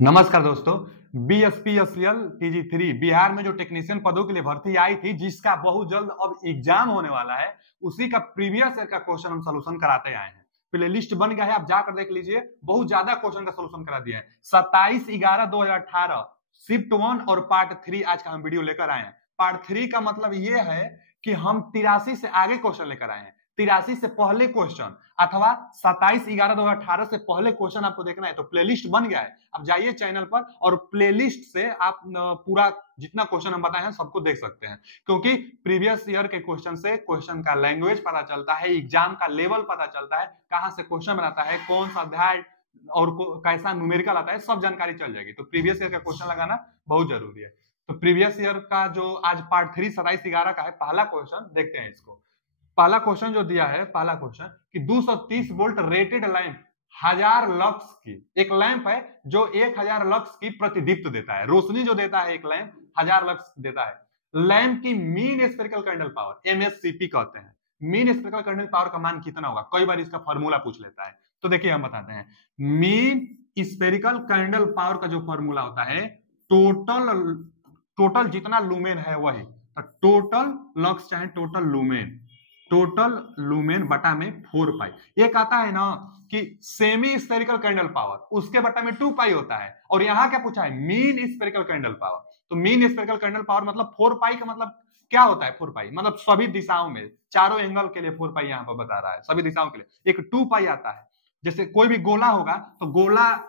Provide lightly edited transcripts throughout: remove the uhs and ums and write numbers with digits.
नमस्कार दोस्तों। BSPSL TG3 Bihar में जो टेक्नीशियन पदों के लिए भर्ती आई थी, जिसका बहुत जल्द अब एग्जाम होने वाला है, उसी का प्रीवियस ईयर का क्वेश्चन हम सोल्यूशन कराते आए हैं। प्ले लिस्ट बन गया है, आप जाकर देख लीजिए। बहुत ज्यादा क्वेश्चन का सोल्यूशन करा दिया है। 27/11/2018 शिफ्ट 1 और पार्ट 3 आज का हम वीडियो लेकर आए हैं। पार्ट 3 का मतलब ये है कि हम 83 से आगे क्वेश्चन लेकर आए हैं। 83 से पहले क्वेश्चन अथवा 27/11/2018 से पहले क्वेश्चन आपको देखना है तो प्लेलिस्ट बन गया है। आप जाइए चैनल पर और प्लेलिस्ट से आप पूरा जितना क्वेश्चन हम बताए हैं सबको देख सकते हैं, क्योंकि प्रीवियस ईयर के क्वेश्चन से क्वेश्चन का लैंग्वेज पता चलता है, एग्जाम का लेवल पता चलता है, कहां से क्वेश्चन बनाता है, कौन सा अध्याय और कैसा न्यूमेरिकल आता है, सब जानकारी चल जाएगी। तो प्रीवियस ईयर का क्वेश्चन लगाना बहुत जरूरी है। तो प्रीवियस ईयर का जो आज पार्ट 3 27/11 का है, पहला क्वेश्चन देखते हैं इसको। पहला क्वेश्चन जो दिया है, पहला क्वेश्चन कि 230 वोल्ट रेटेड लैंप 1000 लक्स की, एक लैंप है जो 1000 लक्स की प्रतिदीप्त देता है, रोशनी जो देता है एक लैंप 1000 लक्स देता है। लैंप की mean spherical candle power MSCP कहते हैं। मीन स्फेरिकल कैंडल पावर का मान कितना होगा, कई बार इसका फॉर्मूला पूछ लेता है। तो देखिए हम बताते हैं। मीन स्फेरिकल कैंडल पावर का जो फॉर्मूला होता है, टोटल जितना लूमेन है वही, टोटल लक्स चाहे टोटल लूमेन बटा में 4 पाई। एक आता है ना कि सेमी स्फेरिकल कैंडल पावर, उसके बटा में 2 पाई होता है। और यहां क्या पूछा है, मीन स्फेरिकल कैंडल पावर। तो मीन स्फेरिकल कैंडल पावर मतलब 4 पाई का मतलब क्या होता है, 4 पाई मतलब सभी दिशाओं में, चारों एंगल के लिए 4 पाई यहां पर बता रहा है, सभी दिशाओं के लिए। एक 2 पाई आता है, जैसे कोई भी गोला होगा तो गोला,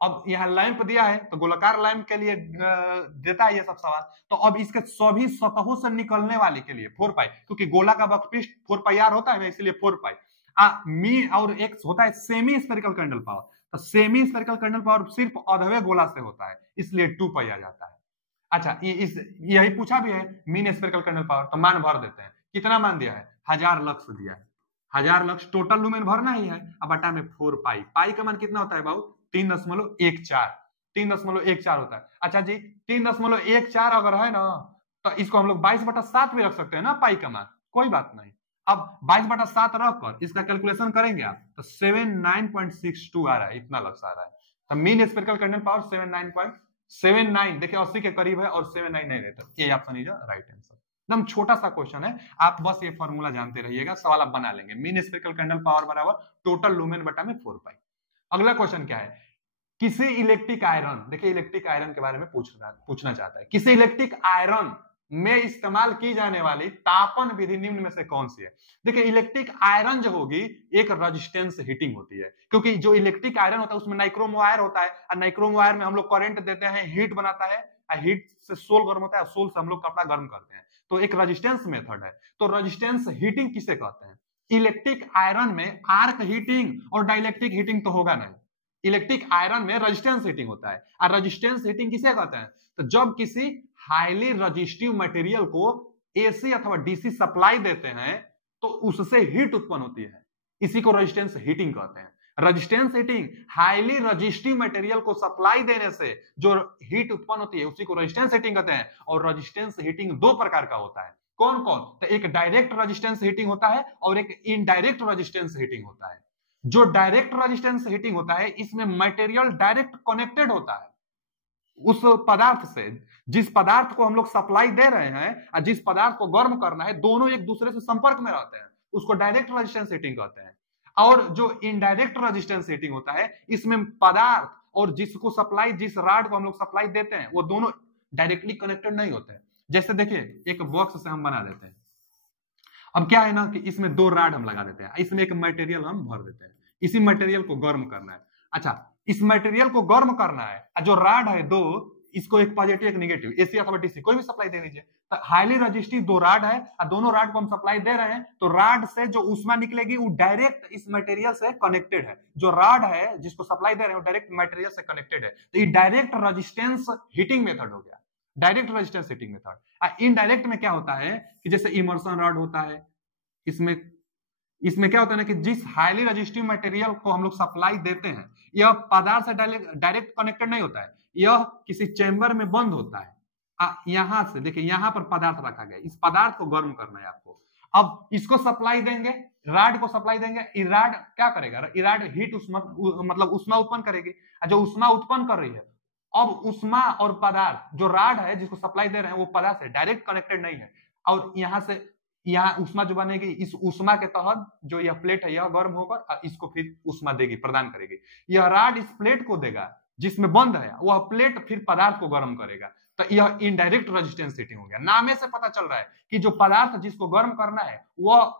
अब यहाँ लैंप दिया है तो गोलाकार लैंप के लिए देता है ये सब सवाल। तो अब इसके सभी सतहों से निकलने वाले के लिए 4 पाई, क्योंकि गोला का वक्रपृष्ठ 4 पाई आर होता है ना, इसलिए 4 पाई। मी और एक होता है सेमी स्फेरिकल कैंडल पावर। तो सेमी स्फेरिकल कैंडल पावर सिर्फ आधे गोला से होता है, इसलिए 2 पाई आ जाता है। अच्छा, यही पूछा भी है मीन स्फेरिकल कैंडल पावर, तो मान भर देते हैं। कितना मान दिया है, 1000 लक्स दिया है। 1000 लक्स टोटल लूमेन भरना ही है। अब बटा में 4 पाई, पाई का मान कितना होता है बाबू, 3.14 होता है। अच्छा जी, 3.14 अगर है ना, तो इसको हम लोग 22/7 भी रख सकते हैं ना, पाई का मान, कोई बात नहीं। अब 22/7 रखकर इसका कैलकुलेशन करेंगे आप तो 79.62 आ रहा है, इतना लक्स आ रहा है। तो मीन स्फेरिकल कैंडल पावर 79.79, देखिए 80 के करीब है और 79 नहीं रहता। ये ऑप्शन इज राइट आंसर। एकदम छोटा सा क्वेश्चन है, आप बस ये फॉर्मूला जानते रहिएगा, सवाल आप बना लेंगे। मीन स्फेरिकल कैंडल पावर बराबर टोटल लूमेन बटा में 4 पाई। अगला क्वेश्चन क्या है, किसी इलेक्ट्रिक आयरन, देखिए इलेक्ट्रिक आयरन के बारे में पूछना चाहता है। किसी इलेक्ट्रिक आयरन में इस्तेमाल की जाने वाली तापन विधि निम्न में से कौन सी है। देखिए इलेक्ट्रिक आयरन जो होगी, एक रेजिस्टेंस हीटिंग होती है, क्योंकि जो इलेक्ट्रिक आयरन होता है उसमें नाइक्रोम वायर होता है, और नाइक्रोम वायर में हम लोग करंट देते हैं, हीट बनाता है, हीट से सोल गर्म होता है, सोल से हम लोग कपड़ा गर्म करते हैं। तो एक रेजिस्टेंस मेथड है। तो रेजिस्टेंस हीटिंग किसे कहते हैं। इलेक्ट्रिक आयरन में आर्क हीटिंग और डाइलेक्ट्रिक हीटिंग तो होगा नहीं। इलेक्ट्रिक आयरन में रेजिस्टेंस हीटिंग होता है। और रेजिस्टेंस हीटिंग किसे कहते हैं, तो जब किसी हाईली रेजिस्टिव मटेरियल को एसी अथवा डीसी सप्लाई देते हैं तो उससे हीट उत्पन्न होती है, इसी को रेजिस्टेंस हीटिंग कहते हैं। Resistance heating, highly resistive material को सप्लाई देने से जो हीट उत्पन्न होती है उसी को रेजिस्टेंस हीटिंग कहते हैं। और रेजिस्टेंस हीटिंग 2 प्रकार का होता है, कौन कौन, तो एक डायरेक्ट रेजिस्टेंस हीटिंग होता है और एक इनडायरेक्ट रेजिस्टेंस हीटिंग होता है। जो डायरेक्ट रेजिस्टेंस हीटिंग होता है, इसमें मटेरियल डायरेक्ट कनेक्टेड होता है उस पदार्थ से, जिस पदार्थ को हम लोग सप्लाई दे रहे हैं और जिस पदार्थ को गर्म करना है, दोनों एक दूसरे से संपर्क में रहते हैं, उसको डायरेक्ट रेजिस्टेंस हीटिंग कहते हैं। और जो इनडायरेक्ट रेजिस्टेंस हीटिंग होता है, इसमें पदार्थ और जिसको सप्लाई, जिस राड को हम लोग सप्लाई देते हैं, वो दोनों डायरेक्टली कनेक्टेड नहीं होते हैं। जैसे देखिए एक बॉक्स से हम बना लेते हैं। अब क्या है ना कि इसमें 2 राड हम लगा देते हैं, इसमें एक मटेरियल हम भर देते हैं, इसी मटेरियल को गर्म करना है। अच्छा, इस मटेरियल को गर्म करना है, जो राड है 2, इसको एक पॉजिटिव एक नेगेटिव, एसी अथवा डीसी कोई भी सप्लाई दे दीजिए। तो हाईली रेजिस्टिव 2 राड है और दोनों राड को हम सप्लाई दे रहे हैं, तो राड से जो ऊष्मा निकलेगी वो डायरेक्ट इस मटेरियल से कनेक्टेड है। जो राड है जिसको सप्लाई दे रहे हैं वो डायरेक्ट मटेरियल से कनेक्टेड है। तो ये डायरेक्ट रेजिस्टेंस हीटिंग मेथड हो गया, direct resistance heating method. Indirect में क्या होता है कि जैसे इमर्सन रॉड होता है, इसमें क्या होता है ना कि जिस हाईली रेजिस्टिव मटेरियल को हम लोग सप्लाई देते हैं, यह पदार्थ से डायरेक्ट कनेक्टेड नहीं होता है, यह किसी चेंबर में बंद होता है। यहां से देखिए, यहां पर पदार्थ रखा गया, इस पदार्थ को गर्म करना है आपको। अब इसको सप्लाई देंगे, राड को सप्लाई देंगे, राड क्या करेगा, राड हीट मतलब उष्मा उत्पन्न करेगी। जो उष्मा उत्पन्न कर रही है अब उष्मा और पदार्थ, जो राड है जिसको सप्लाई दे रहे हैं वो पदार्थ से डायरेक्ट कनेक्टेड नहीं है, और यहाँ से यहाँ उष्मा जो बनेगी, इस उष्मा के तहत जो यह प्लेट है यह गर्म होकर इसको फिर उष्मा देगी, प्रदान करेगी। यह राड इस प्लेट को देगा जिसमें बंद है, वह प्लेट फिर पदार्थ को गर्म करेगा। तो यह इनडायरेक्ट रेजिस्टेंस हीटिंग हो गया। नामे से पता चल रहा है कि जो पदार्थ जिसको गर्म करना है वह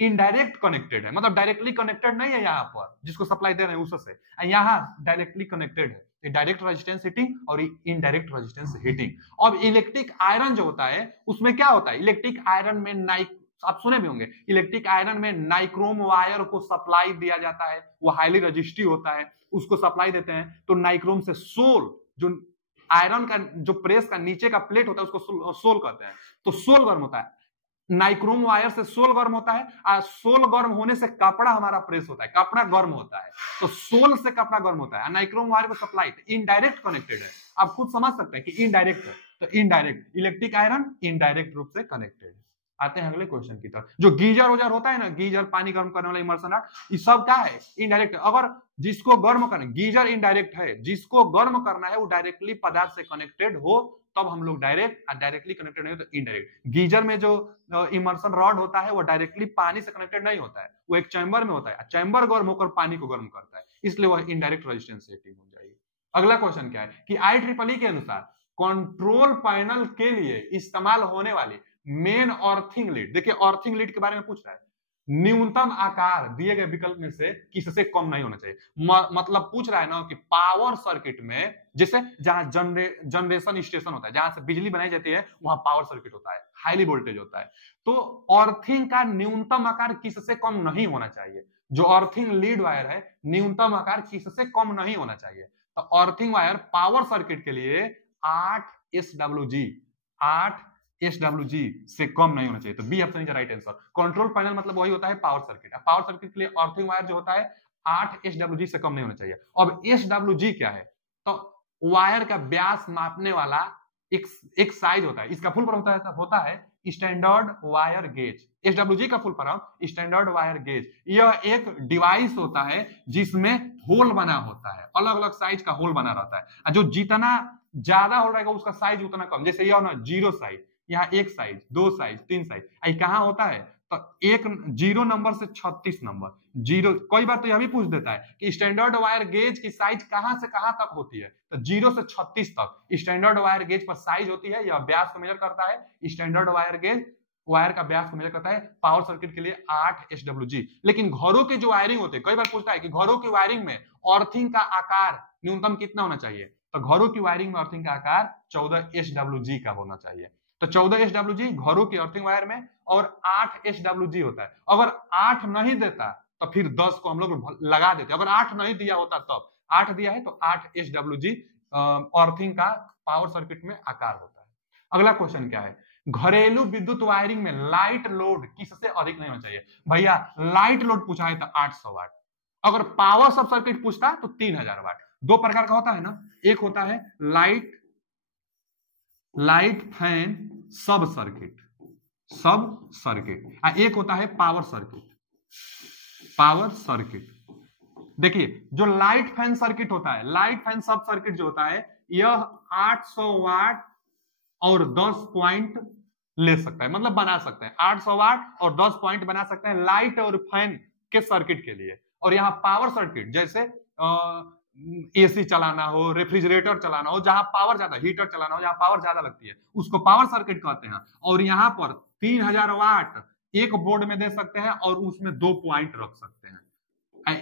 इनडायरेक्ट कनेक्टेड है, मतलब डायरेक्टली कनेक्टेड नहीं है यहाँ पर जिसको सप्लाई दे रहे हैं उससे, यहाँ डायरेक्टली कनेक्टेड है। डायरेक्ट रेजिस्टेंस हीटिंग और इनडायरेक्ट रेजिस्टेंस हीटिंग। अब इलेक्ट्रिक आयरन जो होता है उसमें क्या होता है, इलेक्ट्रिक आयरन में आप सुने भी होंगे, इलेक्ट्रिक आयरन में नाइक्रोम वायर को सप्लाई दिया जाता है, वो हाईली रेजिस्टिव होता है, उसको सप्लाई देते हैं। तो नाइक्रोम से सोल, जो आयरन का जो प्रेस का नीचे का प्लेट होता है उसको सोल कहते हैं, तो सोल गर्म होता है। नाइक्रोम वायर से सोल गर्म होता है, सोल गर्म होने से कपड़ा हमारा प्रेस होता है, कपड़ा गर्म होता है, तो सोल से कपड़ा गर्म होता है। नाइक्रोम वायर को सप्लाई इनडायरेक्ट कनेक्टेड है, आप खुद समझ सकते हैं कि इनडायरेक्ट है, तो इनडायरेक्ट इलेक्ट्रिक आयरन इनडायरेक्ट रूप से कनेक्टेड है। आते हैं अगले क्वेश्चन की तरफ। जो गीजर वोजर होता है ना, गीजर पानी गर्म करने वाला इमर्शन राड, ये सब क्या है, इनडायरेक्ट। अगर जिसको गर्म करना, गीजर इनडायरेक्ट है, जिसको गर्म करना है वो डायरेक्टली पदार्थ से कनेक्टेड हो तब हम लोग डायरेक्ट, डायरेक्टली कनेक्टेड नहीं हो तो इनडायरेक्ट। गीजर में जो इमर्शन रॉड होता है वो डायरेक्टली पानी से कनेक्टेड नहीं होता है, वो एक चैम्बर में होता है, चैम्बर गर्म होकर पानी को गर्म करता है, इसलिए वह इनडायरेक्ट रेजिस्टेंस हीटिंग हो जाएगी। अगला क्वेश्चन क्या है कि IEEE के अनुसार कंट्रोल पैनल के लिए इस्तेमाल होने वाली मेन अर्थिंग लीड, देखिए अर्थिंग लीड के बारे में पूछ रहा है, न्यूनतम आकार दिए गए विकल्प में से किससे कम नहीं होना चाहिए। मतलब पूछ रहा है ना कि पावर सर्किट में, जैसे जहां जनरेशन स्टेशन होता है, जहां से बिजली बनाई जाती है वहां पावर सर्किट होता है, हाईली वोल्टेज होता है, तो अर्थिंग का न्यूनतम आकार किससे कम नहीं होना चाहिए। जो अर्थिंग लीड वायर है न्यूनतम आकार किससे कम नहीं होना चाहिए, तो अर्थिंग वायर पावर सर्किट के लिए 8 SWG, 8 SWG से कम नहीं होना चाहिए, तो B option is right answer. Control panel मतलब वही होता है पावर सर्किट, पावर सर्किट के लिए अर्थिंग वायर जो होता है 8 SWG से कम नहीं होना चाहिए। अब SWG क्या है, तो वायर का व्यास मापने वाला एक साइज होता है, इसका फुल फॉर्म होता है स्टैंडर्ड वायर गेज। SWG का full form standard wire gauge. यह एक डिवाइस होता है जिसमें होल बना होता है, अलग अलग साइज का होल बना रहता है, जो जितना ज्यादा होल रहेगा उसका साइज उतना कम। जैसे यह ना 0 साइज, यहाँ 1 साइज, 2 साइज, 3 साइज, कहाँ होता है, तो 0 नंबर से 36 नंबर, 0। कई बार तो यह भी पूछ देता है कि स्टैंडर्ड वायर गेज की साइज कहां से कहां तक होती है, तो 0 से 36 तक स्टैंडर्ड वायर गेज पर साइज होती है। यह व्यास को मेजर करता है, स्टैंडर्ड वायर गेज वायर का व्यास को मेजर करता है। पावर सर्किट के लिए 8 SWG। लेकिन घरों के जो वायरिंग होते हैं, कई बार पूछता है कि घरों की वायरिंग में अर्थिंग का आकार न्यूनतम कितना होना चाहिए, तो घरों की वायरिंग में अर्थिंग का आकार 14 SWG का होना चाहिए। तो 14 SWG घरों की अर्थिंग वायर में, और 8 SWG होता है। अगर 8 नहीं देता तो फिर 10 को हम लोग लगा देते, अगर 8 नहीं दिया होता तब, 8 दिया है तो 8 SWG अर्थिंग का पावर सर्किट में आकार होता है। अगला क्वेश्चन क्या है, घरेलू विद्युत वायरिंग में लाइट लोड किससे अधिक नहीं होना चाहिए। भैया लाइट लोड पूछा है तो 800 वाट, अगर पावर सब सर्किट पूछता तो 3000 वाट। दो प्रकार का होता है ना, एक होता है लाइट फैन सब सर्किट, एक होता है पावर सर्किट। देखिए जो लाइट फैन सर्किट होता है, लाइट फैन सब सर्किट जो होता है, यह 800 वाट और 10 पॉइंट ले सकता है, मतलब बना सकते हैं 800 वाट और 10 पॉइंट बना सकते हैं लाइट और फैन के सर्किट के लिए। और यहाँ पावर सर्किट जैसे AC चलाना हो, रेफ्रिजरेटर चलाना हो, जहां पावर ज्यादा, हीटर चलाना हो जहां पावर ज्यादा लगती है, उसको पावर सर्किट कहते हैं। और यहाँ पर 3000 वाट एक बोर्ड में दे सकते हैं और उसमें 2 पॉइंट रख सकते हैं।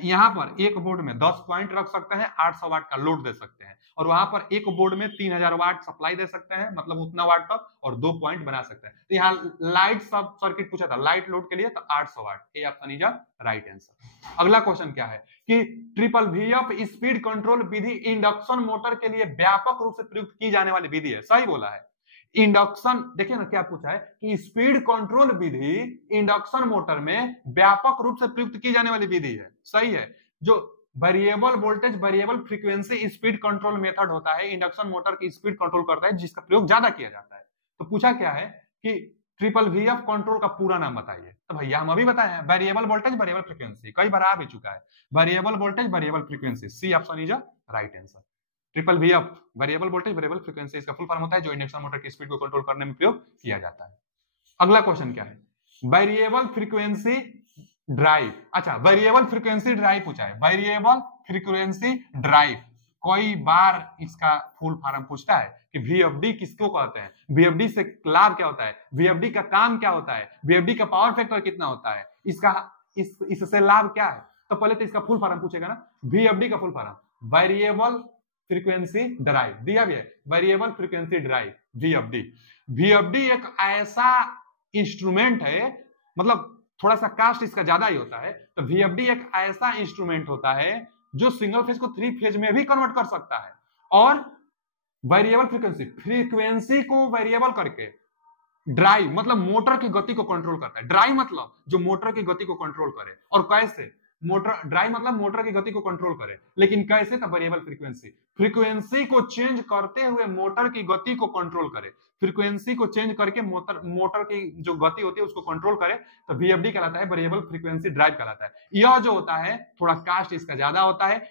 यहाँ पर एक बोर्ड में 10 पॉइंट रख सकते हैं, 800 वाट का लोड दे सकते हैं, और वहां पर एक बोर्ड में 3000 वाट सप्लाई दे सकते हैं, मतलब उतना वाट तक, और 2 पॉइंट बना सकते हैं। तो यहाँ लाइट सब सर्किट पूछा था, लाइट लोड के लिए तो 800 वाट, ये ऑप्शन इज राइट आंसर। अगला क्वेश्चन क्या है कि VVF स्पीड कंट्रोल विधि इंडक्शन मोटर के लिए व्यापक रूप से प्रयुक्त की जाने वाली विधि है। सही बोला है, इंडक्शन, देखिए ना क्या पूछा है कि स्पीड कंट्रोल विधि इंडक्शन मोटर में व्यापक रूप से प्रयुक्त की जाने वाली विधि है। सही है, जो variable voltage variable frequency speed control method होता है, इंडक्शन मोटर की स्पीड कंट्रोल करता है, जिसका प्रयोग ज्यादा किया जाता है। तो पूछा क्या है कि VVF कंट्रोल का पूरा नाम बताइए, तो भैया हम अभी बताए हैं, वेरिएबल वोल्टेज वेरिएबल फ्रीक्वेंसी, कई बार आ भी चुका है, variable voltage variable frequency, C option is right answer. Triple VF variable voltage variable frequency, इसका फुल फॉर्म होता है जो इंडक्शन मोटर की स्पीड को कंट्रोल करने में उपयोग किया जाता है। अगला क्वेश्चन क्या है, वेरिएबल फ्रीक्वेंसी ड्राइव। अच्छा, वेरिएबल फ्रीक्वेंसी ड्राइव पूछा है, वेरिएबल फ्रीक्वेंसी ड्राइव। कोई बार इसका फुल फॉर्म पूछता है कि VFD किसको कहते हैं, VFD से लाभ क्या होता है, VFD का काम क्या होता है, VFD का पावर फैक्टर कितना होता है, इससे लाभ क्या है। तो पहले तो इसका फुल फॉर्म पूछेगा ना, VFD का full form variable frequency drive दिया भी है, variable frequency drive VFD। VFD एक ऐसा इंस्ट्रूमेंट है, मतलब थोड़ा सा कास्ट इसका ज्यादा ही होता है, तो VFD एक ऐसा इंस्ट्रूमेंट होता है जो सिंगल फेज को 3 फेज में भी कन्वर्ट कर सकता है, और वेरिएबल फ्रीक्वेंसी को वेरिएबल करके ड्राइव मतलब मोटर की गति को कंट्रोल करता है। ड्राइव मतलब जो मोटर की गति को कंट्रोल करे, और कैसे, मोटर ड्राइव मतलब मोटर की गति को कंट्रोल करे, लेकिन कैसे, तो वेरिएबल फ्रीक्वेंसी को चेंज करते हुए मोटर की गति को कंट्रोल करे, फ्रीक्वेंसी को चेंज करके मोटर की जो गति होती है उसको कंट्रोल करे, तो VFD कहलाता है, वेरिएबल फ्रीक्वेंसी ड्राइव कहलाता है। यह जो होता है थोड़ा कास्ट इसका ज्यादा होता है,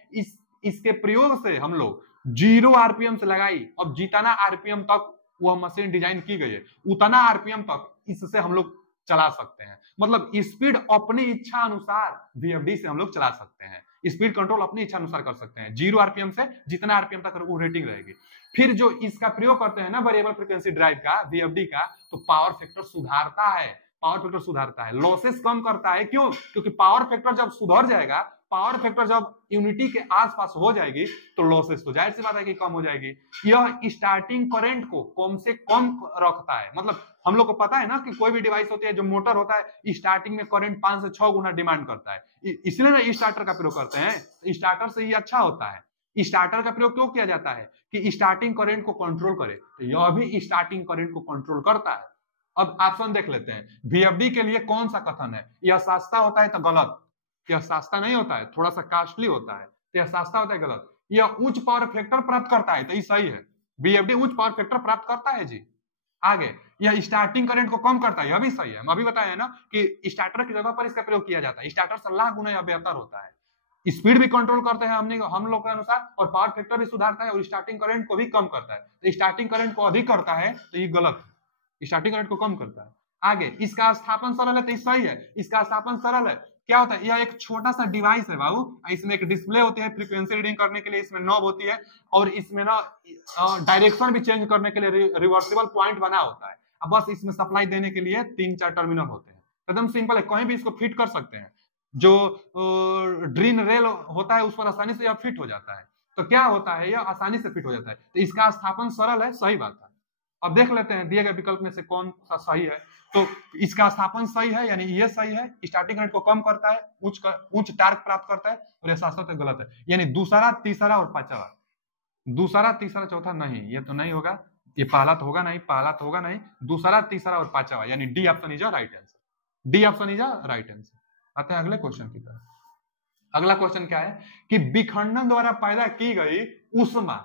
इसके प्रयोग से हम लोग 0 RPM से लगाई और जितना RPM तक वह मशीन डिजाइन की गई है उतना RPM तक इससे हम लोग चला सकते हैं। मतलब स्पीड अपनी इच्छा अनुसार VFD से हम लोग चला सकते हैं, स्पीड कंट्रोल अपनी इच्छा अनुसार कर सकते हैं, 0 RPM से जितना RPM तक वो रेटिंग रहेगी। फिर जो इसका प्रयोग करते हैं ना वेरिएबल फ्रीक्वेंसी ड्राइव का, VFD का, तो पावर फैक्टर सुधारता है, पावर फैक्टर सुधारता है, लॉसेस कम करता है। क्यों? क्योंकि पावर फैक्टर जब सुधर जाएगा, पावर फैक्टर जब यूनिटी के आसपास हो जाएगी तो लॉसेस तो जाहिर सी बात है कि कम हो जाएगी। यह स्टार्टिंग करंट को कम से कम रखता है। मतलब हम लोग को पता है ना कि कोई भी डिवाइस होती है, जो मोटर होता है स्टार्टिंग में करंट 5 से 6 गुना डिमांड करता है, इसलिए ना स्टार्टर का प्रयोग करते हैं। स्टार्टर से ये अच्छा होता है। स्टार्टर का प्रयोग क्यों किया जाता है कि स्टार्टिंग करंट को कंट्रोल करे, तो यह भी स्टार्टिंग करंट को कंट्रोल करता है। अब ऑप्शन देख लेते हैं, VFD के लिए कौन सा कथन है, यह सस्ता होता है तो गलत, यह सस्ता नहीं होता है, थोड़ा सा कॉस्टली होता है, तो यह सस्ता होता है गलत। यह उच्च पावर फैक्टर प्राप्त करता है, तो ये सही है, VFD उच्च पावर फैक्टर प्राप्त करता है जी। आगे, यह स्टार्टिंग करंट को कम करता है, यह भी सही है। हम अभी बताया ना कि स्टार्टर की जगह पर इसका प्रयोग किया जाता है, स्टार्टर से लाख गुना यह बेहतर होता है, स्पीड भी कंट्रोल करते हैं हम लोग के अनुसार, और पावर फैक्टर भी सुधारता है, और स्टार्टिंग करंट को भी कम करता है। तो स्टार्टिंग करंट को अधिक करता है तो ये गलत है, स्टार्टिंग करंट को कम करता है। आगे, इसका स्थापन सरल है, तो ये सही है, इसका स्थापन सरल है। क्या होता है, यह एक छोटा सा डिवाइस है बाबू, इसमें एक डिस्प्ले होती है फ्रीक्वेंसी रीडिंग करने के लिए, इसमें नॉब होती है, और इसमें ना डायरेक्शन भी चेंज करने के लिए रिवर्सिबल पॉइंट बना होता है। अब बस इसमें सप्लाई देने के लिए 3-4 टर्मिनल होते हैं, एकदम सिंपल है, कहीं भी इसको फिट कर सकते हैं। जो ड्रिन रेल होता है उस पर आसानी से यह फिट हो जाता है, तो क्या होता है, यह आसानी से फिट हो जाता है, तो इसका स्थापन सरल है, सही बात है। अब देख लेते हैं दिए गए विकल्प में से कौन सा सही है। तो इसका स्थापन सही है, यानी ये सही है, स्टार्टिंग करंट को कम करता है, उच्च टार्क प्राप्त करता है, और यह शाश्वत गलत है, यानी दूसरा, तीसरा और पांचवा, दूसरा, तीसरा, चौथा नहीं, ये तो नहीं होगा, ये पहला तो होगा नहीं, पहला तो होगा नहीं, दूसरा, तीसरा और पांचवा, यानी D option is right answer, D option is right answer. आते हैं अगले क्वेश्चन की तरफ। अगला क्वेश्चन क्या है कि विखंडन द्वारा पैदा की गई उष्मा,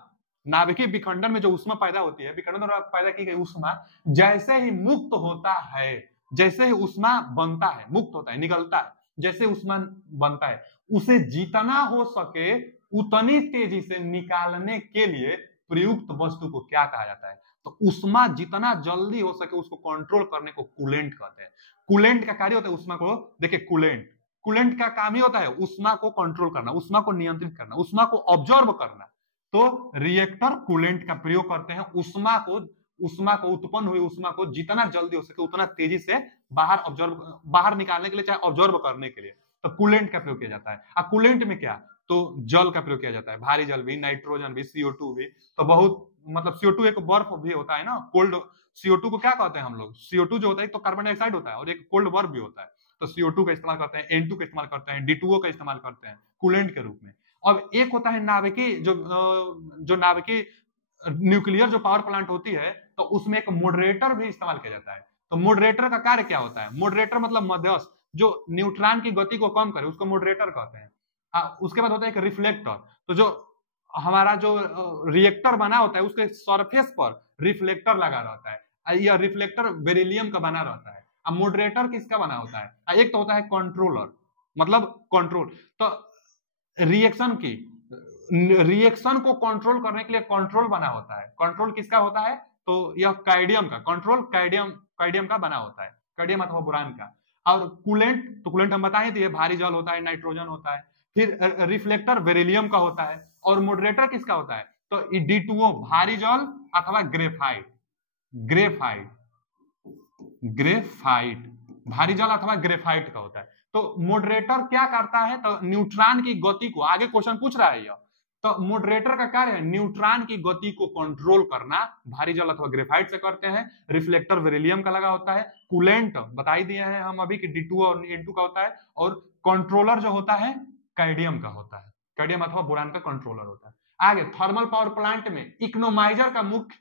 नाभिकीय विखंडन में जो उष्मा पैदा होती है, विखंडन द्वारा पैदा की गई उष्मा जैसे ही मुक्त होता है, जैसे ही उष्मा बनता है, मुक्त होता है, निकलता है, जैसे उष्मा बनता है, उसे जितना हो सके उतनी तेजी से निकालने के लिए प्रयुक्त वस्तु को क्या कहा जाता है। तो उष्मा जितना जल्दी हो सके उसको कंट्रोल करने को कूलेंट कहते हैं। कूलेंट का कार्य होता है उष्मा को, देखिए कूलेंट का काम ही होता है उष्मा को कंट्रोल करना, उष्मा को नियंत्रित करना, उष्मा को ऑब्जर्व करना। तो रिएक्टर कूलेंट का प्रयोग करते हैं उष्मा को उत्पन्न हुई उष्मा को जितना जल्दी हो सके उतना तेजी से बाहर निकालने के लिए, चाहे ऑब्जर्व करने के लिए, तो कूलेंट का प्रयोग किया जाता है। अब कूलेंट में क्या, तो जल का प्रयोग किया जाता है, भारी जल भी, नाइट्रोजन भी, CO2 भी। तो बहुत मतलब CO2 एक बर्फ भी होता है ना, कोल्ड CO2 को क्या कहते हैं हम लोग, CO2 जो होता है तो कार्बन डाइऑक्साइड होता है, और एक कोल्ड बर्फ भी होता है, तो CO2 का इस्तेमाल करते हैं, N2 का इस्तेमाल करते हैं, D2O का इस्तेमाल करते हैं कूलेंट के रूप में। अब एक होता है नाभिकीय, जो नाभिकीय न्यूक्लियर जो पावर प्लांट होती है, तो उसमें एक मॉडरेटर भी इस्तेमाल किया जाता है। तो मॉडरेटर का कार्य क्या होता है, मॉडरेटर मतलब मध्यस्थ, जो न्यूट्रॉन की गति को कम करे उसको मॉडरेटर कहते हैं। उसके बाद होता है एक रिफ्लेक्टर, तो जो हमारा जो रिएक्टर बना होता है उसके सरफेस पर रिफ्लेक्टर लगा रहता है, यह रिफ्लेक्टर बेरिलियम का बना रहता है। अब मॉडरेटर किसका बना होता है, एक तो होता है कंट्रोलर, मतलब कंट्रोल, तो रिएक्शन की रिएक्शन को कंट्रोल करने के लिए कंट्रोल बना होता है। कंट्रोल किसका होता है? तो यह कैडियम का कंट्रोल, कैडियम का बना होता है, कैडियम अथवा बोरान का। और कूलेंट, तो कूलेंट हम बताए थे, भारी जल होता है, नाइट्रोजन होता है। फिर रिफ्लेक्टर बेरिलियम का होता है। और मॉडरेटर किसका होता है? तो D2O, भारी जल अथवा ग्रेफाइट, ग्रेफाइट, ग्रेफाइट, भारी जल अथवा ग्रेफाइट का होता है। तो मॉडरेटर क्या करता है? तो न्यूट्रॉन की गति को, आगे क्वेश्चन पूछ रहा है यह, तो मॉडरेटर का कार्य है न्यूट्रॉन की गति को कंट्रोल करना, भारी जल अथवा ग्रेफाइट से करते हैं। रिफ्लेक्टर बेरिलियम का लगा होता है। कूलेंट बता ही दिए हैं हम अभी कि D2 और N2 का होता है। और कंट्रोलर जो होता है कैडियम का होता है, कैडियम अथवा बोरान का कंट्रोलर होता है। आगे थर्मल पावर प्लांट में इकोनोमाइजर का मुख्य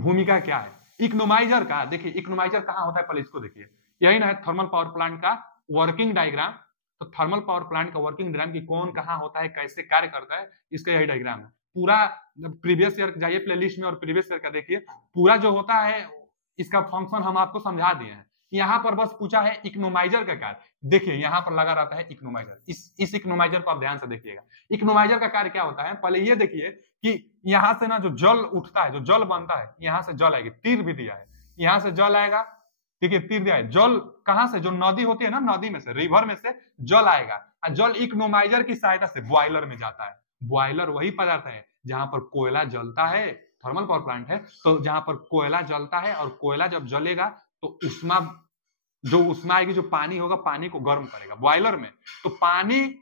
भूमिका क्या है? इकोनोमाइजर का, देखिए इकोनोमाइजर कहां होता है, पहले इसको देखिए। यही ना है थर्मल पावर प्लांट का वर्किंग डायग्राम। तो थर्मल पावर प्लांट का वर्किंग डायग्राम की कौन कहां होता है, कैसे कार्य करता है, इसका यही डायग्राम है। पूरा प्रीवियस ईयर जाइए प्लेलिस्ट में और प्रीवियस ईयर का देखिए, पूरा जो होता है इसका फंक्शन हम आपको समझा दिए हैं। यहाँ पर बस पूछा है इकोनोमाइजर का कार्य। देखिए यहाँ पर लगा रहता है इकोनोमाइजर। इस इकोनोमाइजर को आप ध्यान से देखिएगा। इकोनोमाइजर का कार्य क्या होता है, पहले ये देखिए कि यहाँ से ना जो जल उठता है, जो जल बनता है, यहाँ से जल आएगी, तीर भी दिया है, यहाँ से जल आएगा, ठीक है, तीर दिया है। जल कहां से, जो नदी होती है ना, नदी में से, रिवर में से जल आएगा, और जल इकोनोमाइजर की सहायता से बॉयलर में जाता है। बॉयलर वही पदार्थ है जहां पर कोयला जलता है, थर्मल पावर प्लांट है, तो जहां पर कोयला जलता है, और कोयला जब जलेगा तो उष्मा, जो उष्मा आएगी, जो पानी होगा, पानी को गर्म करेगा बॉयलर में। तो पानी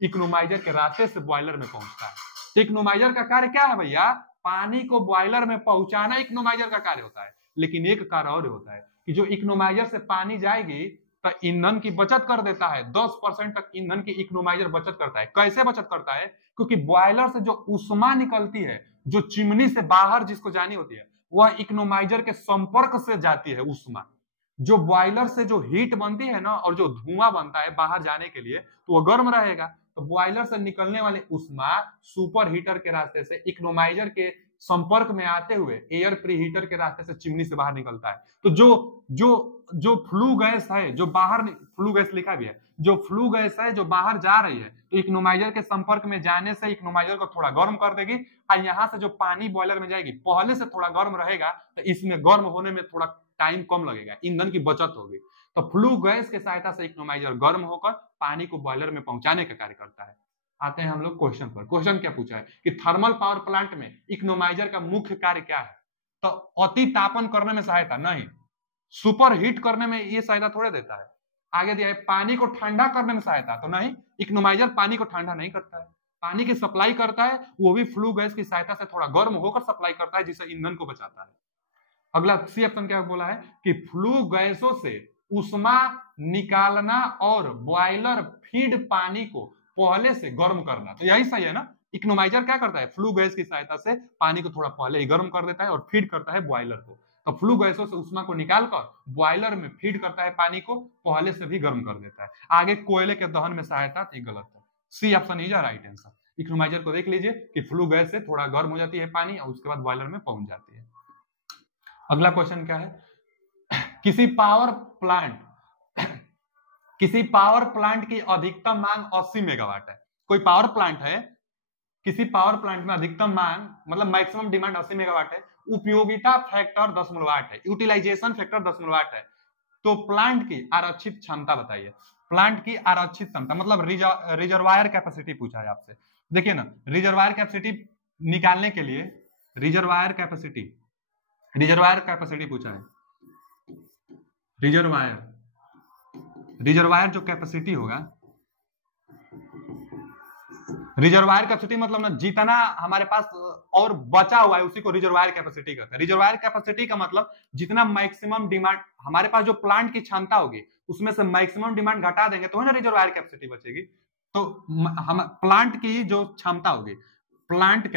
इकोनोमाइजर के रास्ते से बॉयलर में पहुंचता है। तो इकोनोमाइजर का कार्य क्या है भैया? पानी को बॉयलर में पहुंचाना इकोनोमाइजर का कार्य होता है। लेकिन एक कार्य और होता है कि जो इकोनोमाइजर से पानी जाएगी तो ईंधन की बचत कर देता है। 10% तक ईंधन की इकोनोमाइजर बचत करता है। कैसे बचत करता है? क्योंकि बॉयलर से जो उष्मा निकलती है, जो चिमनी से बाहर जिसको जानी होती है, वह इकोनोमाइजर के संपर्क से जाती है उष्मा। जो बॉयलर से जो हीट बनती है ना, और जो धुआं बनता है बाहर जाने के लिए, तो वो गर्म रहेगा। तो बॉयलर से निकलने वाले उष्मा सुपर हीटर के रास्ते से इकोनोमाइजर के संपर्क में आते हुए एयर प्री हीटर के रास्ते से चिमनी से बाहर निकलता है। तो जो फ्लू गैस है, जो बाहर, फ्लू गैस लिखा भी है, जो फ्लू गैस है जो बाहर जा रही है, तो इकोनोमाइजर के संपर्क में जाने से इकोनोमाइजर को थोड़ा गर्म कर देगी। और यहाँ से जो पानी बॉयलर में जाएगी, पहले से थोड़ा गर्म रहेगा, तो इसमें गर्म होने में थोड़ा टाइम कम लगेगा, ईंधन की बचत होगी। तो फ्लू गैस की सहायता से इकोनोमाइजर गर्म होकर पानी को बॉयलर में पहुंचाने का कार्य करता है। आते हैं हम लोग क्वेश्चन पर। क्वेश्चन क्या पूछा है कि थर्मल पावर प्लांट में इकोनोमाइजर का मुख्य कार्य क्या है? तो अति तापन करने में सहायता नहीं, सुपर हीट करने में ये सहायता थोड़े देता है। आगे दिया है पानी को ठंडा करने में सहायता, तो नहीं, इकोनोमाइजर पानी को ठंडा नहीं करता है, पानी की सप्लाई करता है, वो भी फ्लू गैस की सहायता से थोड़ा गर्म होकर सप्लाई करता है, जिससे ईंधन को बचाता है। अगला सी ऑप्शन क्या बोला है कि फ्लू गैसों से उष्मा निकालना और बॉयलर फीड पानी को पहले से गर्म करना। तो यही सही है ना। इकोनोमाइजर क्या करता है? फ्लू गैस की सहायता से पानी को थोड़ा पहले ही गर्म कर देता है और फीड करता है बॉयलर को। तो फ्लू गैसों से उष्मा को निकालकर बॉयलर में फीड करता है, पानी को पहले से भी गर्म कर देता है। आगे कोयले के दहन में सहायता, तो गलत है। C option is right answer. Economiser को देख लीजिए कि फ्लू गैस से थोड़ा गर्म हो जाती है पानी और उसके बाद बॉयलर में पहुंच जाती है। अगला क्वेश्चन क्या है? किसी पावर प्लांट की अधिकतम मांग 80 मेगावाट है। कोई पावर प्लांट है, किसी पावर प्लांट में अधिकतम मांग मतलब मैक्सिमम डिमांड 80 मेगावाट है, उपयोगिता फैक्टर 10 है, यूटिलाइजेशन फैक्टर 10 है। तो प्लांट की आरक्षित क्षमता बताइए। प्लांट की आरक्षित क्षमता मतलब रिजर्वायर कैपेसिटी पूछा है आपसे। देखिए ना, रिजर्वायर कैपेसिटी निकालने के लिए रिजर्वायर कैपेसिटी पूछा है। रिजर्वायर जो कैपेसिटी होगा, रिजर्वायर कैपेसिटी मतलब ना जितना हमारे पास और बचा हुआ है उसी को रिजर्वायर कैपेसिटी कहते हैं। रिजर्वायर कैपेसिटी का मतलब जितना मैक्सिमम डिमांड हमारे पास जो प्लांट की क्षमता होगी उसमें से मैक्सिमम डिमांड घटा देंगे तो है ना रिजर्वायर कैपेसिटी बचेगी। तो हम प्लांट की जो क्षमता होगी, प्लांट